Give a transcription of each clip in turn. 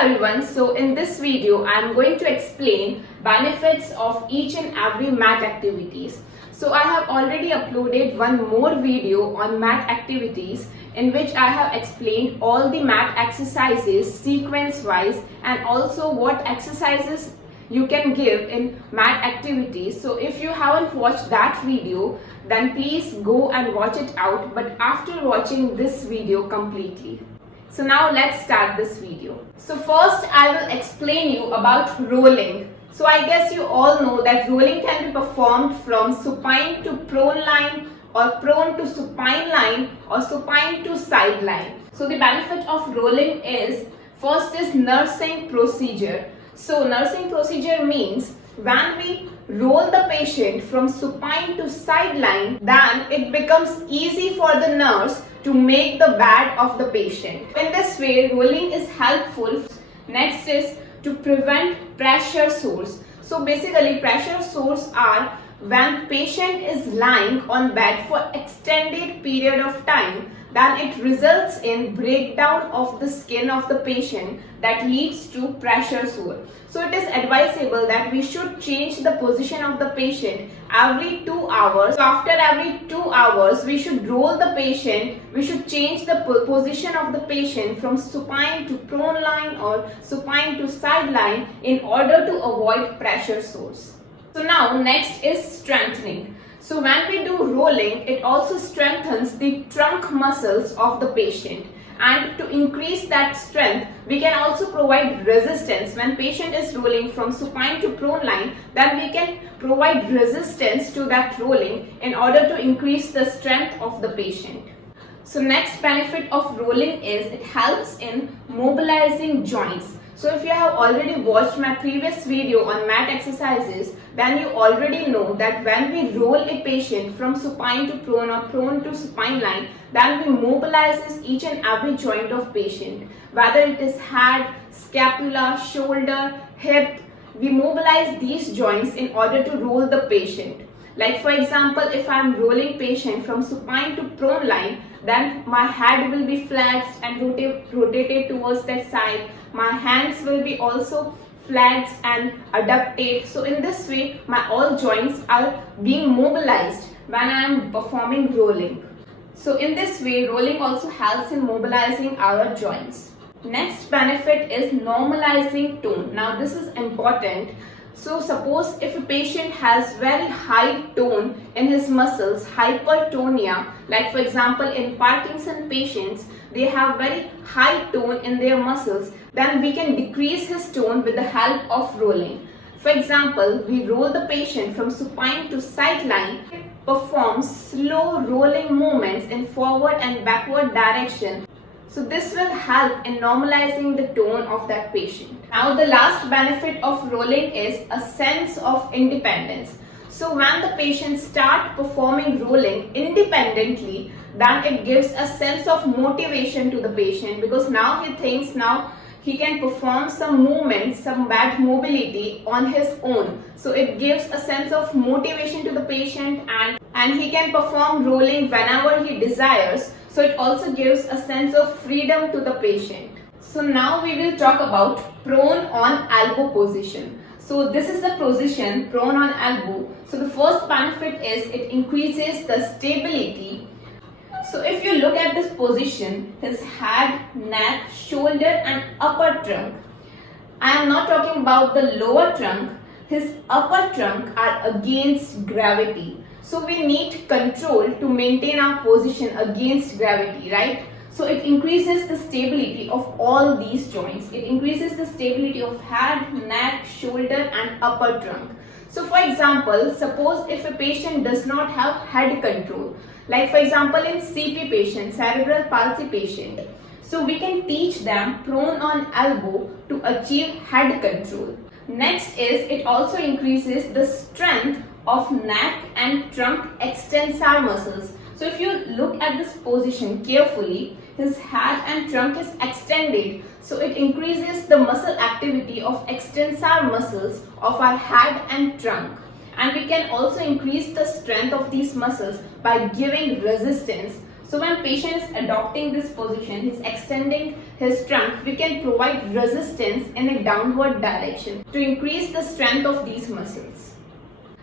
everyone, so in this video I am going to explain benefits of each and every mat activities. So I have already uploaded one more video on mat activities in which I have explained all the mat exercises sequence wise and also what exercises you can give in mat activities. So if you haven't watched that video, then please go and watch it out, but after watching this video completely. So now let's start this video. So first I will explain you about rolling. So I guess you all know that rolling can be performed from supine to prone line or prone to supine line or supine to side line. So the benefit of rolling is, first is nursing procedure. So nursing procedure means when we roll the patient from supine to side line, then it becomes easy for the nurse to make the bed of the patient. In this way, rolling is helpful. Next is to prevent pressure sores. So basically, pressure sores are when patient is lying on bed for extended period of time, then it results in breakdown of the skin of the patient that leads to pressure sore. So it is advisable that we should change the position of the patient every 2 hours. So after every 2 hours, we should roll the patient. We should change the position of the patient from supine to prone line or supine to side line in order to avoid pressure sores. So now next is strengthening. So when we do rolling, it also strengthens the trunk muscles of the patient. And to increase that strength, we can also provide resistance. When patient is rolling from supine to prone line, then we can provide resistance to that rolling in order to increase the strength of the patient. So next benefit of rolling is it helps in mobilizing joints. So if you have already watched my previous video on mat exercises, then you already know that when we roll a patient from supine to prone or prone to supine line, then we mobilizes each and every joint of patient. Whether it is head, scapula, shoulder, hip, we mobilize these joints in order to roll the patient. Like for example, if I am rolling patient from supine to prone line, then my head will be flexed and rotated towards that side. My hands will be also flexed and adducted. So in this way, my all joints are being mobilized when I am performing rolling. So in this way, rolling also helps in mobilizing our joints. Next benefit is normalizing tone. Now this is important. So suppose if a patient has very high tone in his muscles, hypertonia, like for example in Parkinson patients, they have very high tone in their muscles, then we can decrease his tone with the help of rolling. For example, we roll the patient from supine to side line, perform slow rolling movements in forward and backward direction. So this will help in normalizing the tone of that patient. Now the last benefit of rolling is a sense of independence. So when the patient starts performing rolling independently, then it gives a sense of motivation to the patient, because now he thinks now he can perform some movements, some bad mobility on his own. So it gives a sense of motivation to the patient and he can perform rolling whenever he desires. So it also gives a sense of freedom to the patient. So now we will talk about prone on elbow position. So this is the position, prone on elbow. So the first benefit is it increases the stability. So if you look at this position, his head, neck, shoulder and upper trunk. I am not talking about the lower trunk. His upper trunk are against gravity. So we need control to maintain our position against gravity, right? So it increases the stability of all these joints. It increases the stability of head, neck, shoulder and upper trunk. So for example, suppose if a patient does not have head control, like for example in CP patient, cerebral palsy patient, so we can teach them prone on elbow to achieve head control. Next is it also increases the strength of neck and trunk extensor muscles. So if you look at this position carefully, his head and trunk is extended. So it increases the muscle activity of extensor muscles of our head and trunk. And we can also increase the strength of these muscles by giving resistance. So when patient is adopting this position, he's extending his trunk, we can provide resistance in a downward direction to increase the strength of these muscles.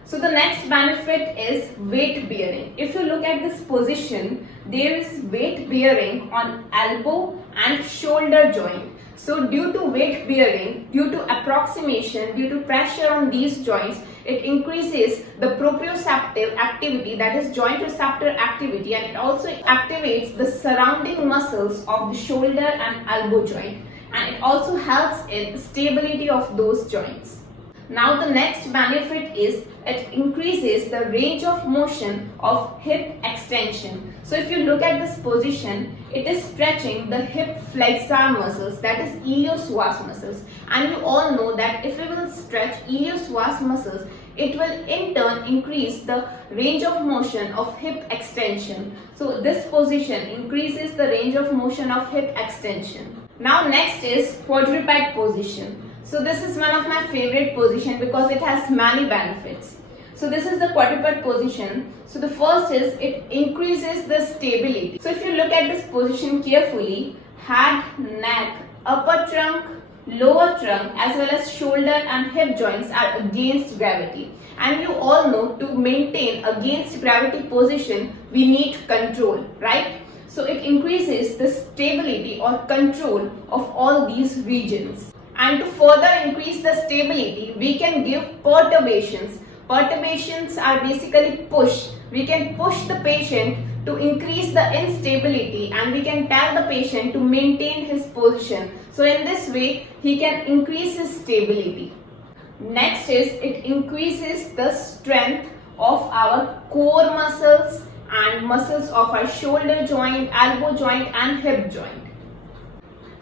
So the next benefit is weight bearing. If you look at this position, there is weight bearing on elbow and shoulder joint. So due to weight bearing, due to approximation, due to pressure on these joints, it increases the proprioceptive activity, that is joint receptor activity, and it also activates the surrounding muscles of the shoulder and elbow joint, and it also helps in stability of those joints. Now the next benefit is it increases the range of motion of hip extension. So if you look at this position, it is stretching the hip flexor muscles, that is iliopsoas muscles. And you all know that if we will stretch iliopsoas muscles, it will in turn increase the range of motion of hip extension. So this position increases the range of motion of hip extension. Now next is quadruped position. So this is one of my favorite position because it has many benefits. So this is the quadruped position. So the first is it increases the stability. So if you look at this position carefully, head, neck, upper trunk, lower trunk as well as shoulder and hip joints are against gravity. And you all know to maintain against gravity position, we need control, right? So it increases the stability or control of all these regions. And to further increase the stability, we can give perturbations. Perturbations are basically push. We can push the patient to increase the instability, and we can tell the patient to maintain his position. So in this way, he can increase his stability. Next is it increases the strength of our core muscles and muscles of our shoulder joint, elbow joint and hip joint.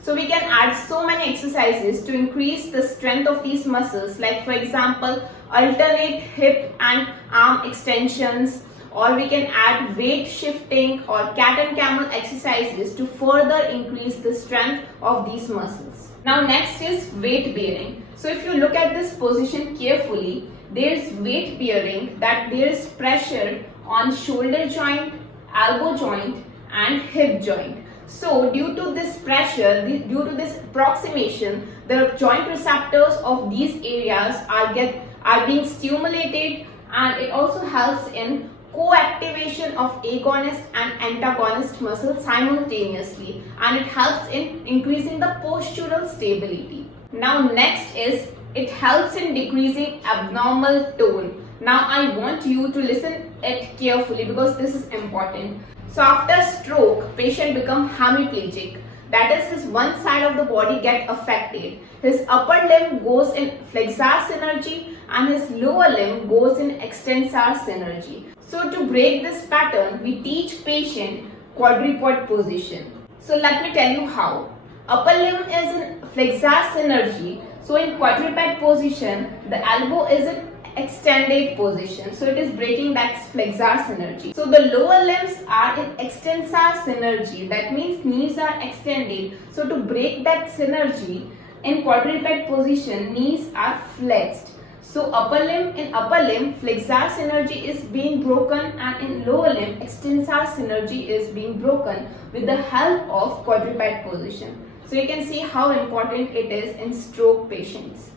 So we can add so many exercises to increase the strength of these muscles, like for example, alternate hip and arm extensions, or we can add weight shifting or cat and camel exercises to further increase the strength of these muscles. Now next is weight bearing. So if you look at this position carefully, there is weight bearing, that there is pressure on shoulder joint, elbow joint and hip joint. So due to this pressure, due to this approximation, the joint receptors of these areas are being stimulated, and it also helps in co-activation of agonist and antagonist muscles simultaneously, and it helps in increasing the postural stability. Now next is it helps in decreasing abnormal tone. Now I want you to listen it carefully because this is important. So after stroke, patient become hemiplegic. That is, his one side of the body get affected. His upper limb goes in flexor synergy and his lower limb goes in extensor synergy. So to break this pattern, we teach patient quadruped position. So let me tell you how. Upper limb is in flexor synergy. So in quadruped position, the elbow is in extended position, so it is breaking that flexor synergy. So the lower limbs are in extensor synergy, that means knees are extended. So to break that synergy, in quadruped position, knees are flexed. So in upper limb flexor synergy is being broken, and in lower limb extensor synergy is being broken with the help of quadruped position. So you can see how important it is in stroke patients.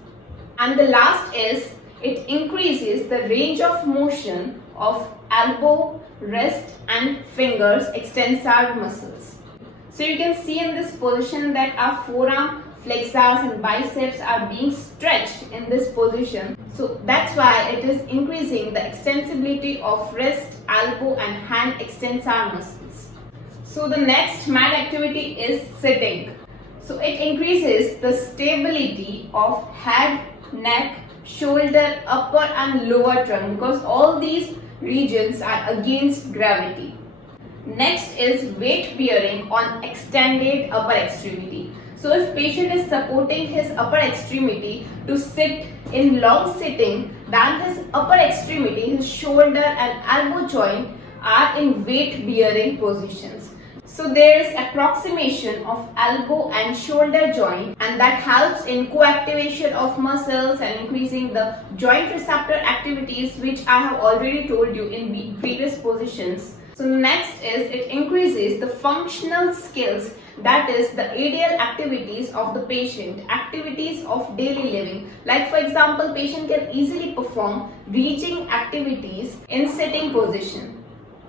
And the last is it increases the range of motion of elbow, wrist and fingers extensor muscles. So you can see in this position that our forearm, flexors and biceps are being stretched in this position. So that's why it is increasing the extensibility of wrist, elbow and hand extensor muscles. So the next mat activity is sitting. So it increases the stability of head, neck, shoulder, upper and lower trunk, because all these regions are against gravity. Next is weight bearing on extended upper extremity. So if patient is supporting his upper extremity to sit in long sitting, then his upper extremity, his shoulder and elbow joint are in weight bearing positions. So there is approximation of elbow and shoulder joint, and that helps in co-activation of muscles and increasing the joint receptor activities, which I have already told you in the previous positions. So next is it increases the functional skills, that is the ADL activities of the patient, activities of daily living. Like for example, patient can easily perform reaching activities in sitting position.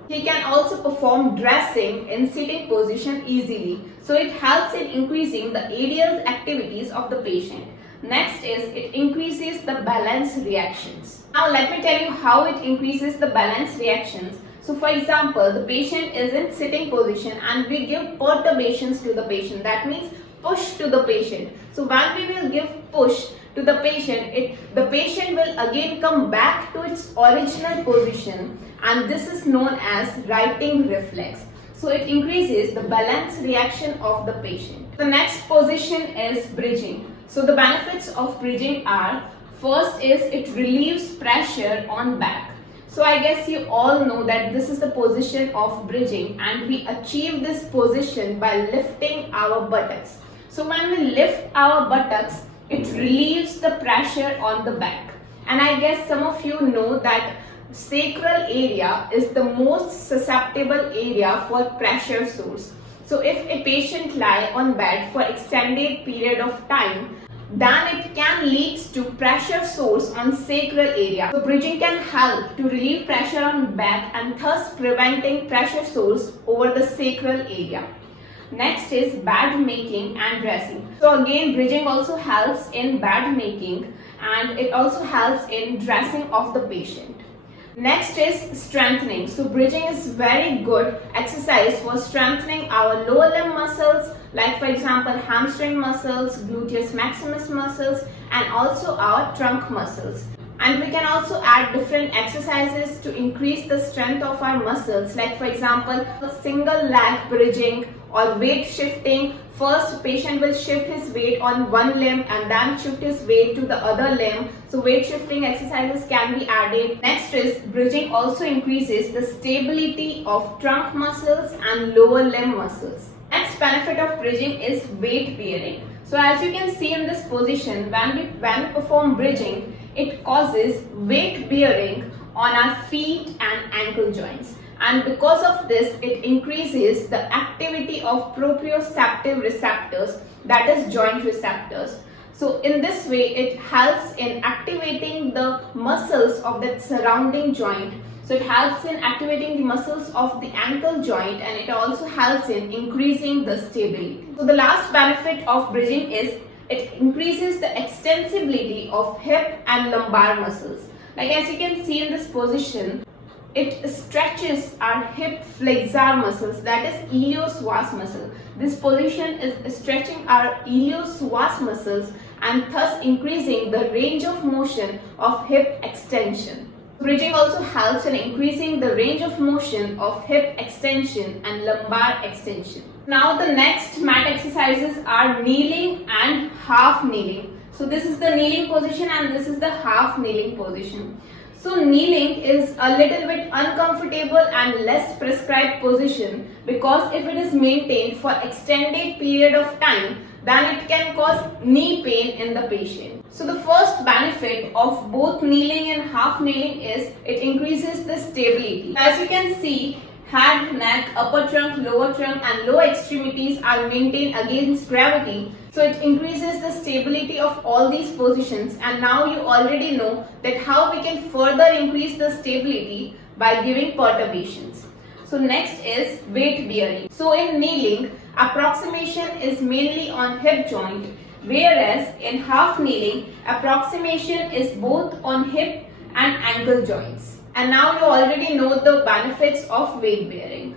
He can also perform dressing in sitting position easily. So it helps in increasing the ADL activities of the patient. Next is it increases the balance reactions. Now let me tell you how it increases the balance reactions. So for example, the patient is in sitting position and we give perturbations to the patient. That means push to the patient. So when we will give push to the patient, the patient will again come back to its original position, and this is known as righting reflex. So it increases the balance reaction of the patient. The next position is bridging. So the benefits of bridging are, first is it relieves pressure on back. So I guess you all know that this is the position of bridging, and we achieve this position by lifting our buttocks. So when we lift our buttocks, it relieves the pressure on the back. And I guess some of you know that sacral area is the most susceptible area for pressure source. So if a patient lie on bed for extended period of time, then it can lead to pressure source on sacral area. So bridging can help to relieve pressure on back and thus preventing pressure source over the sacral area. Next is bed making and dressing. So again, bridging also helps in bed making and it also helps in dressing of the patient. Next is strengthening. So bridging is very good exercise for strengthening our lower limb muscles, like for example hamstring muscles, gluteus maximus muscles, and also our trunk muscles. And we can also add different exercises to increase the strength of our muscles, like for example single leg bridging or weight shifting. First, patient will shift his weight on one limb and then shift his weight to the other limb. So weight shifting exercises can be added. Next is bridging also increases the stability of trunk muscles and lower limb muscles. Next benefit of bridging is weight bearing. So as you can see in this position, when we perform bridging, it causes weight bearing on our feet and ankle joints. And because of this, it increases the activity of proprioceptive receptors, that is joint receptors. So in this way, it helps in activating the muscles of the surrounding joint. So it helps in activating the muscles of the ankle joint, and it also helps in increasing the stability. So the last benefit of bridging is it increases the extensibility of hip and lumbar muscles. Like as you can see in this position, it stretches our hip flexor muscles, that is iliopsoas muscle. This position is stretching our iliopsoas muscles and thus increasing the range of motion of hip extension. Bridging also helps in increasing the range of motion of hip extension and lumbar extension. Now the next mat exercises are kneeling and half kneeling. So this is the kneeling position and this is the half kneeling position. So kneeling is a little bit uncomfortable and less prescribed position, because if it is maintained for extended period of time, then it can cause knee pain in the patient. So the first benefit of both kneeling and half kneeling is it increases the stability. As you can see, head, neck, upper trunk, and lower extremities are maintained against gravity. So it increases the stability of all these positions, and now you already know that how we can further increase the stability by giving perturbations. So next is weight bearing. So in kneeling, approximation is mainly on hip joint, whereas in half kneeling, approximation is both on hip and ankle joints. And now you already know the benefits of weight bearing.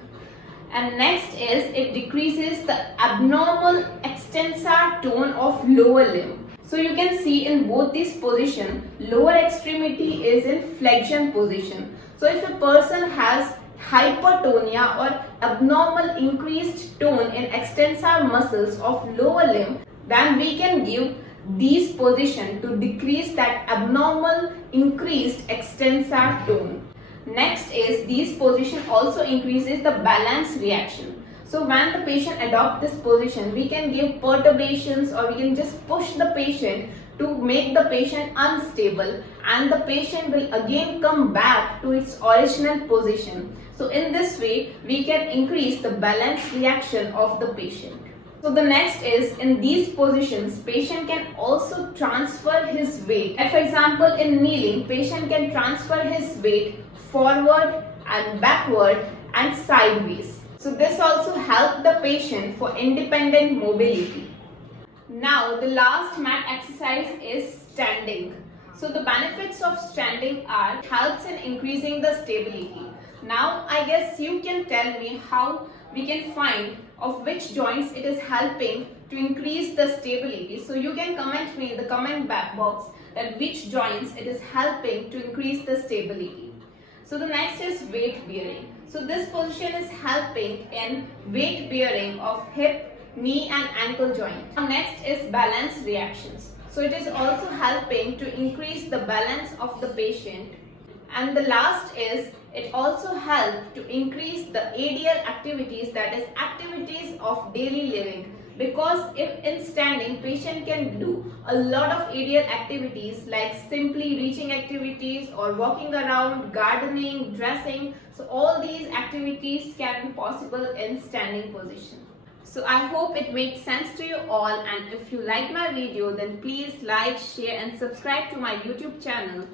And next is it decreases the abnormal extensor tone of lower limb. So you can see in both these positions, lower extremity is in flexion position. So if a person has hypertonia or abnormal increased tone in extensor muscles of lower limb, then we can give these positions to decrease that abnormal increased extensor tone. Next is these position also increases the balance reaction. So when the patient adopts this position, we can give perturbations or we can just push the patient to make the patient unstable, and the patient will again come back to its original position. So in this way, we can increase the balance reaction of the patient. So the next is, in these positions, patient can also transfer his weight. For example, in kneeling, patient can transfer his weight forward and backward and sideways. So this also helps the patient for independent mobility. Now the last mat exercise is standing. So the benefits of standing are, it helps in increasing the stability. Now I guess you can tell me how we can find of which joints it is helping to increase the stability. So you can comment me in the comment box that which joints it is helping to increase the stability. So the next is weight bearing. So this position is helping in weight bearing of hip, knee and ankle joint. Now next is balance reactions. So it is also helping to increase the balance of the patient. And the last is, it also helps to increase the ADL activities, that is activities of daily living. Because if in standing, patient can do a lot of ADL activities like simply reaching activities or walking around, gardening, dressing. So all these activities can be possible in standing position. So I hope it makes sense to you all, and if you like my video, then please like, share and subscribe to my YouTube channel.